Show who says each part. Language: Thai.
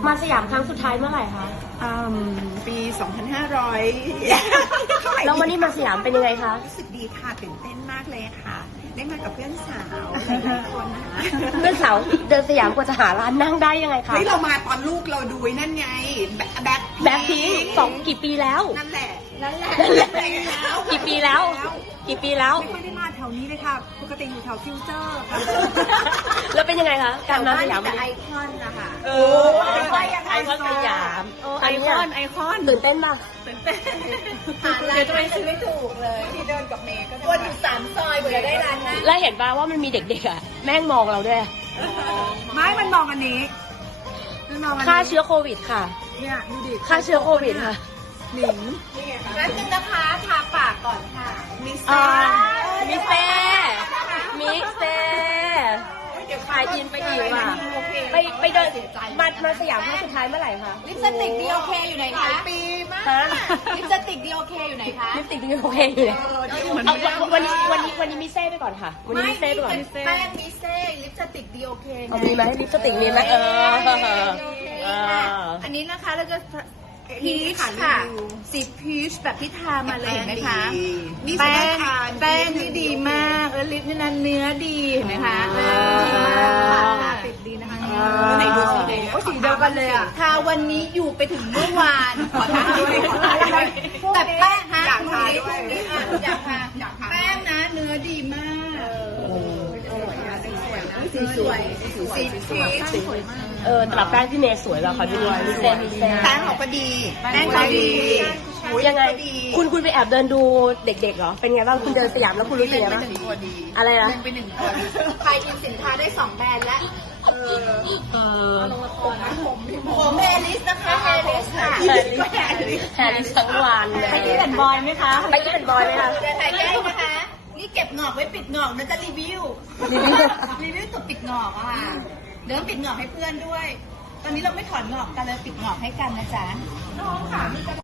Speaker 1: มาสยามครั้งสุดท้ายเมื่อไหร่คะ
Speaker 2: ปี 2500
Speaker 1: แล้ววันนี้มาสยามเป็นยังไงคะ
Speaker 2: รู้สึกดีค่ะตื่นเต้นมากเลยค่ะ ได้มากับเพื่อนสาวหลายคนนะคะ
Speaker 1: เพื่อนสาวเดินสยามกว่าจะหาร้านนั่งได้ยังไงคะ
Speaker 2: เฮ้ยเรามาตอนลูกเราดูนั่นไง
Speaker 1: แบ็คพิงค์กี่ปีแล้ว
Speaker 2: นั่นแหละ
Speaker 1: กี่ปีแล้ว
Speaker 2: ไม่ค่อยได้มาแถวนี้เลยค่ะปกติอยู่แถวฟิวเจอร์ค่ะ
Speaker 1: แล้วเป็นยังไงคะการมาสยาม
Speaker 2: ไอคอนนะคะ
Speaker 1: ไอคอนสยาม
Speaker 2: ไอคอน
Speaker 1: ตื่นเต้นป่ะ
Speaker 2: ตื่นเต้นเดี๋ยวจะไปซื้อไม่ถูกเลยที่เดินกับเมย์ก็วนอยู่3 ซอยเพื่อได้ร้านนั้น
Speaker 1: แล้วเห็นป่ะว่ามันมีเด็กๆอ่ะแม่งมองเราด้วย
Speaker 2: ไม่มันมองอันนี้
Speaker 1: ฆ่าเชื้อโควิดค่ะ
Speaker 2: เนี่ยดูดิ
Speaker 1: ฆ่าเชื้อโควิดค่ะ
Speaker 2: หนิงแล้วนึงนะคะทาปากก่อนค่ะมิสเต้
Speaker 1: ถ่ายอินไปอีกว่ะไปเดินมาสยามครั้งสุดท้ายเมื่อไหร่คะ
Speaker 3: ลิปสติกดีโอเคอยู่ไหนคะ
Speaker 2: ปีมาก
Speaker 3: ลิปสติกดีโอเคอยู่ไหนคะ
Speaker 1: ลิปสติกดีโอเคอยู่เลยวันนี้มิเซ่ไปก่อนค่ะวันนี้มิเซ่ไปก่อน
Speaker 3: แป้งมิเซ่ลิปสติกดีโอเค
Speaker 1: มีไหมลิปสติกมีไหม
Speaker 3: อันนี้นะคะเราจะพีชค่ะสีพีชแบบที่ทามาเลยเห็นไหมคะแป้งนี่ดีมากแล้วลิปนี่นะเนื้อดีเห็นไหมคะ
Speaker 2: ติดดีนะคะ
Speaker 3: ไหนดูสีเดียวกันเลยอ่ะทาวันนี้อยู่ไปถึงเมื่อวานขอทาด้วยแต่แป้งฮะอยากทาแป้งนะเนื้อดีมากสีสวย
Speaker 1: ตลับแป้งที่เนยสวยว่ะขอดูมิเซ่
Speaker 2: แป้งเขาก็ดีแป้งเขาดี
Speaker 1: ยังไงคุณไปแอบเดินดูเด็กๆเหรอเป็นไงบ้างคุณเดินสยามแล้วคุณรู้สึกยังไงบ้างอะไรนะ
Speaker 3: ไป1 ตัวใครอินสินค้าได้2 แบรนด์แล้วผมแฮร์ริสนะคะแฮร์ริสค่ะ
Speaker 1: แฮร์ริสทั้งวัน
Speaker 3: ไปที่เป็นบอยไหมคะ
Speaker 1: ไปที่เป็นบอยไหมคะ
Speaker 3: จะถ่ายแก้นะคะนี่เก็บงอกไว้ปิดงอกนะจะรีวิวตัวปิดงอกอ่ะเดินปิดงอกให้เพื่อนด้วยตอนนี้เราไม่ถอนงอกกันเลยปิดงอกให้กันนะจ๊ะน้องค่ะ